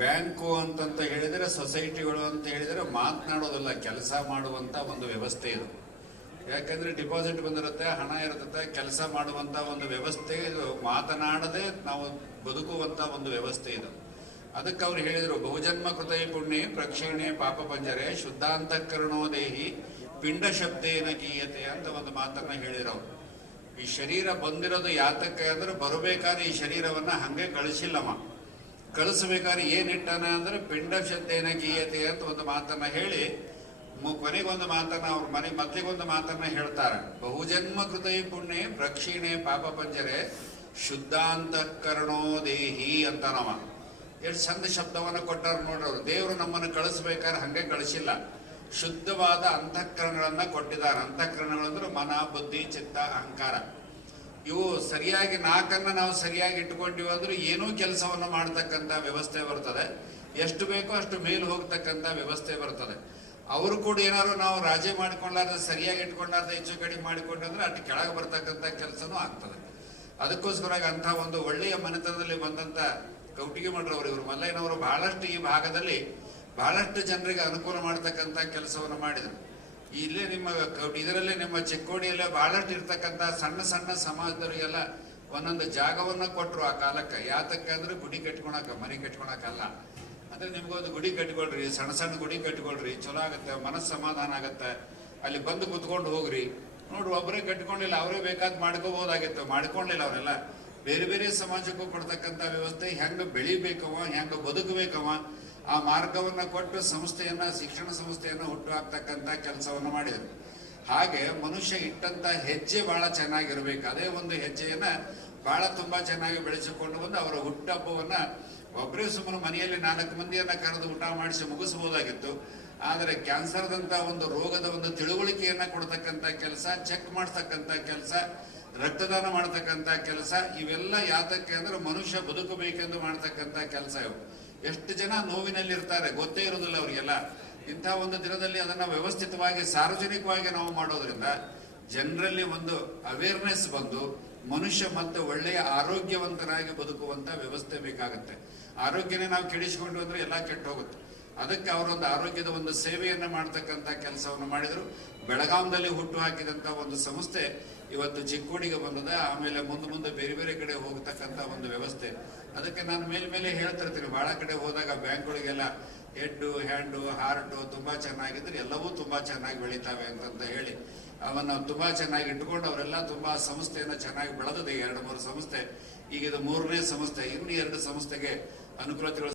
Bank ಅಂತಂತ ಹೇಳಿದರೆ ಸೊಸೈಟಿಗಳು ಅಂತ ಹೇಳಿದರೆ ಮಾತನಾಡೋದಲ್ಲ, ಕೆಲಸ ಮಾಡುವಂತ ಒಂದು ವ್ಯವಸ್ಥೆ ಇದು. ಯಾಕಂದ್ರೆ ಡಿಪಾಸಿಟ್ ಬಂದಿರುತ್ತೆ, ಹಣ ಇರುತ್ತೆ, ಕೆಲಸ ಮಾಡುವಂತ ಒಂದು ವ್ಯವಸ್ಥೆ ಇದು. ಮಾತನಾಡದೆ ನಾವು ಬದುಕುವಂತ ಒಂದು ವ್ಯವಸ್ಥೆ ಇದು. ಅದಕ್ಕೆ ಅವ್ರು ಹೇಳಿದರು, ಬಹುಜನ್ಮ ಕೃತೈ ಪುಣ್ಯೆ ಪ್ರಕ್ಷೀಣೆ ಪಾಪ ಪಂಜರೆ ಶುದ್ಧಾಂತಃಕರಣೋ ದೇಹಿ ಪಿಂಡ ಶಬ್ದೇನ ಗೀಯತೆ ಅಂತ ಒಂದು ಮಾತನ್ನ ಹೇಳಿದ್ರು. ಈ ಶರೀರ ಬಂದಿರೋದು ಯಾತಕ್ಕೆ ಅಂದ್ರೆ, ಬರಬೇಕಾದ್ರೆ ಈ ಶರೀರವನ್ನ ಹಂಗೆ ಕಳಿಸಿಲ್ಲಮ್ಮ, ಕಳಿಸ್ಬೇಕಾದ್ರೆ ಏನಿಟ್ಟಾನ ಅಂದ್ರೆ ಪಿಂಡ ಶಬ್ದೇನ ಗೀಯತೆ ಅಂತ ಒಂದು ಮಾತನ್ನ ಹೇಳಿ ಕೊನೆಗೊಂದು ಮಾತನ್ನ ಅವ್ರ ಮೊದಲಿಗೊಂದು ಮಾತನ್ನ ಹೇಳ್ತಾರೆ. ಬಹುಜನ್ಮ ಕೃತೈ ಪುಣ್ಯೆ ಪ್ರಕ್ಷೀಣೆ ಪಾಪ ಪಂಜರೆ ಶುದ್ಧಾಂತಃಕರಣೋ ದೇಹಿ ಅಂತ ನಾವ ಎಷ್ಟು ಚಂದ ಶಬ್ದವನ್ನ ಕೊಟ್ಟಾರ ನೋಡ್ರಿ ಅವ್ರು. ದೇವರು ನಮ್ಮನ್ನು ಕಳಿಸ್ಬೇಕಾದ್ರೆ ಹಂಗೆ ಕಳಿಸಿಲ್ಲ, ಶುದ್ಧವಾದ ಅಂತಃಕರಣಗಳನ್ನ ಕೊಟ್ಟಿದ್ದಾರೆ. ಅಂತಃಕರಣಗಳು ಅಂದ್ರೆ ಮನ, ಬುದ್ಧಿ, ಚಿತ್ತ, ಅಹಂಕಾರ. ಇವು ಸರಿಯಾಗಿ ನಾಲ್ಕನ್ನ ನಾವು ಸರಿಯಾಗಿ ಇಟ್ಕೊಂಡಿವಿ ಅಂದ್ರೆ ಏನೂ ಕೆಲಸವನ್ನು ಮಾಡ್ತಕ್ಕಂಥ ವ್ಯವಸ್ಥೆ ಬರ್ತದೆ. ಎಷ್ಟು ಬೇಕೋ ಅಷ್ಟು ಮೇಲೆ ಹೋಗ್ತಕ್ಕಂಥ ವ್ಯವಸ್ಥೆ ಬರ್ತದೆ. ಅವರು ಕೂಡ ಏನಾದ್ರು ನಾವು ರಾಜಿ ಮಾಡಿಕೊಂಡಾರ್ದ, ಸರಿಯಾಗಿ ಇಟ್ಕೊಂಡಾರ್ದ, ಹೆಚ್ಚು ಕಡಿಮೆ ಮಾಡಿಕೊಂಡ್ರೆ ಅಷ್ಟು ಕೆಳಗೆ ಬರ್ತಕ್ಕಂಥ ಕೆಲಸನೂ ಆಗ್ತದೆ. ಅದಕ್ಕೋಸ್ಕರ ಅಂಥ ಒಂದು ಒಳ್ಳೆಯ ಮನೆತನದಲ್ಲಿ ಬಂದಂತ ಕೌಟಿಗೆ ಮಠರವರು, ಇವರು ಮಲ್ಲಯ್ಯನವರು ಬಹಳಷ್ಟು ಈ ಭಾಗದಲ್ಲಿ ಬಹಳಷ್ಟು ಜನರಿಗೆ ಅನುಕೂಲ ಮಾಡ್ತಕ್ಕಂಥ ಕೆಲಸವನ್ನು ಮಾಡಿದರು. ಇಲ್ಲೇ ನಿಮ್ಮ ಇದರಲ್ಲೇ ನಿಮ್ಮ ಚಿಕ್ಕೋಡಿಯಲ್ಲೇ ಬಹಳಷ್ಟು ಇರ್ತಕ್ಕಂಥ ಸಣ್ಣ ಸಣ್ಣ ಸಮಾಜದವರಿಗೆಲ್ಲ ಒಂದೊಂದು ಜಾಗವನ್ನ ಕೊಟ್ಟರು ಆ ಕಾಲಕ್ಕೆ. ಯಾತಕ್ಕೆ ಅಂದ್ರೆ ಗುಡಿ ಕಟ್ಕೊಳಕ, ಮನೆ ಕಟ್ಕೊಳಕಲ್ಲ. ಅಂದ್ರೆ ನಿಮ್ಗೊಂದು ಗುಡಿ ಕಟ್ಕೊಳ್ರಿ, ಸಣ್ಣ ಸಣ್ಣ ಗುಡಿ ಕಟ್ಕೊಳ್ರಿ, ಚಲೋ ಆಗತ್ತೆ, ಮನಸ್ಸು ಸಮಾಧಾನ ಆಗತ್ತೆ, ಅಲ್ಲಿ ಬಂದು ಕುತ್ಕೊಂಡು ಹೋಗ್ರಿ. ನೋಡ್ರಿ, ಒಬ್ಬರೇ ಕಟ್ಕೊಂಡಿಲ್ಲ, ಅವರೇ ಬೇಕಾದ್ ಮಾಡ್ಕೋಬಹುದಾಗಿತ್ತು, ಮಾಡ್ಕೊಂಡಿಲ್ಲ. ಅವರೆಲ್ಲ ಬೇರೆ ಬೇರೆ ಸಮಾಜಕ್ಕೂ ಕೊಡ್ತಕ್ಕಂಥ ವ್ಯವಸ್ಥೆ, ಹೆಂಗ ಬೆಳಿಬೇಕವ, ಹೆಂಗ ಬದುಕಬೇಕವ, ಆ ಮಾರ್ಗವನ್ನ ಕೊಟ್ಟು ಸಂಸ್ಥೆಯನ್ನ, ಶಿಕ್ಷಣ ಸಂಸ್ಥೆಯನ್ನ ಹುಟ್ಟು ಹಾಕ್ತಕ್ಕಂಥ ಕೆಲಸವನ್ನ ಮಾಡಿದರು. ಹಾಗೆ ಮನುಷ್ಯ ಇಟ್ಟಂತ ಹೆಜ್ಜೆ ಬಹಳ ಚೆನ್ನಾಗಿರ್ಬೇಕು. ಅದೇ ಒಂದು ಹೆಜ್ಜೆಯನ್ನ ಬಹಳ ತುಂಬಾ ಚೆನ್ನಾಗಿ ಬೆಳೆಸಿಕೊಂಡು ಬಂದು ಅವರ ಹುಟ್ಟಹಬ್ಬವನ್ನ ಒಬ್ಬರೇ ಸುಮ್ಮನೆ ಮನೆಯಲ್ಲಿ 4 ಮಂದಿಯನ್ನ ಕರೆದು ಊಟ ಮಾಡಿಸಿ ಮುಗಿಸಬಹುದಾಗಿತ್ತು. ಆದರೆ ಕ್ಯಾನ್ಸರ್ದಂತ ಒಂದು ರೋಗದ ಒಂದು ತಿಳುವಳಿಕೆಯನ್ನ ಕೊಡ್ತಕ್ಕಂಥ ಕೆಲಸ, ಚೆಕ್ ಮಾಡ್ತಕ್ಕಂಥ ಕೆಲಸ, ರಕ್ತದಾನ ಮಾಡ್ತಕ್ಕಂಥ ಕೆಲಸ, ಇವೆಲ್ಲ ಯಾತಕ್ಕೆ ಅಂದ್ರೆ ಮನುಷ್ಯ ಬದುಕಬೇಕೆಂದು ಮಾಡ್ತಕ್ಕಂಥ ಕೆಲಸ ಇವು. ಎಷ್ಟು ಜನ ನೋವಿನಲ್ಲಿ ಇರ್ತಾರೆ ಗೊತ್ತೇ ಇರೋದಿಲ್ಲ ಅವರಿಗೆಲ್ಲ. ಇಂಥ ಒಂದು ದಿನದಲ್ಲಿ ಅದನ್ನ ವ್ಯವಸ್ಥಿತವಾಗಿ ಸಾರ್ವಜನಿಕವಾಗಿ ನಾವು ಮಾಡೋದ್ರಿಂದ ಜನರಲ್ಲಿ ಒಂದು ಅವೇರ್ನೆಸ್ ಬಂದು ಮನುಷ್ಯ ಮತ್ತೆ ಒಳ್ಳೆಯ ಆರೋಗ್ಯವಂತರಾಗಿ ಬದುಕುವಂತ ವ್ಯವಸ್ಥೆ ಬೇಕಾಗುತ್ತೆ. ಆರೋಗ್ಯನೇ ನಾವು ಕೆಡಿಸಿಕೊಂಡು ಅಂದ್ರೆ ಎಲ್ಲ ಕೆಟ್ಟು ಹೋಗುತ್ತೆ. ಅದಕ್ಕೆ ಅವರೊಂದು ಆರೋಗ್ಯದ ಒಂದು ಸೇವೆಯನ್ನ ಮಾಡ್ತಕ್ಕಂಥ ಕೆಲಸವನ್ನು ಮಾಡಿದ್ರು. ಬೆಳಗಾಂದಲ್ಲಿ ಹುಟ್ಟು ಹಾಕಿದಂತ ಒಂದು ಸಂಸ್ಥೆ ಇವತ್ತು ಚಿಕ್ಕೋಡಿಗೆ ಬಂದದ. ಆಮೇಲೆ ಮುಂದೆ ಬೇರೆ ಬೇರೆ ಕಡೆ ಹೋಗ್ತಕ್ಕಂಥ ಒಂದು ವ್ಯವಸ್ಥೆ. ಅದಕ್ಕೆ ನಾನು ಮೇಲೆ ಹೇಳ್ತಿರ್ತೀನಿ, ಬಹಳ ಕಡೆ ಹೋದಾಗ ಬ್ಯಾಂಕ್ಗಳಿಗೆಲ್ಲ ಹೆಡ್ಡು, ಹ್ಯಾಂಡು, ಹಾರ್ಟು ತುಂಬಾ ಚೆನ್ನಾಗಿದ್ರೆ ಎಲ್ಲವೂ ತುಂಬಾ ಚೆನ್ನಾಗಿ ಬೆಳಿತಾವೆ ಅಂತಂತ ಹೇಳಿ ಅವನ್ನ ತುಂಬಾ ಚೆನ್ನಾಗಿ ಇಟ್ಕೊಂಡು ಅವರೆಲ್ಲ ತುಂಬಾ ಸಂಸ್ಥೆಯನ್ನ ಚೆನ್ನಾಗಿ ಬೆಳೆದಿದೆ. 2-3 ಸಂಸ್ಥೆ, ಈಗ ಇದು 3ನೇ ಸಂಸ್ಥೆ. ಇನ್ನು 2 ಸಂಸ್ಥೆಗೆ ಅನುಕೂಲತೆಗಳು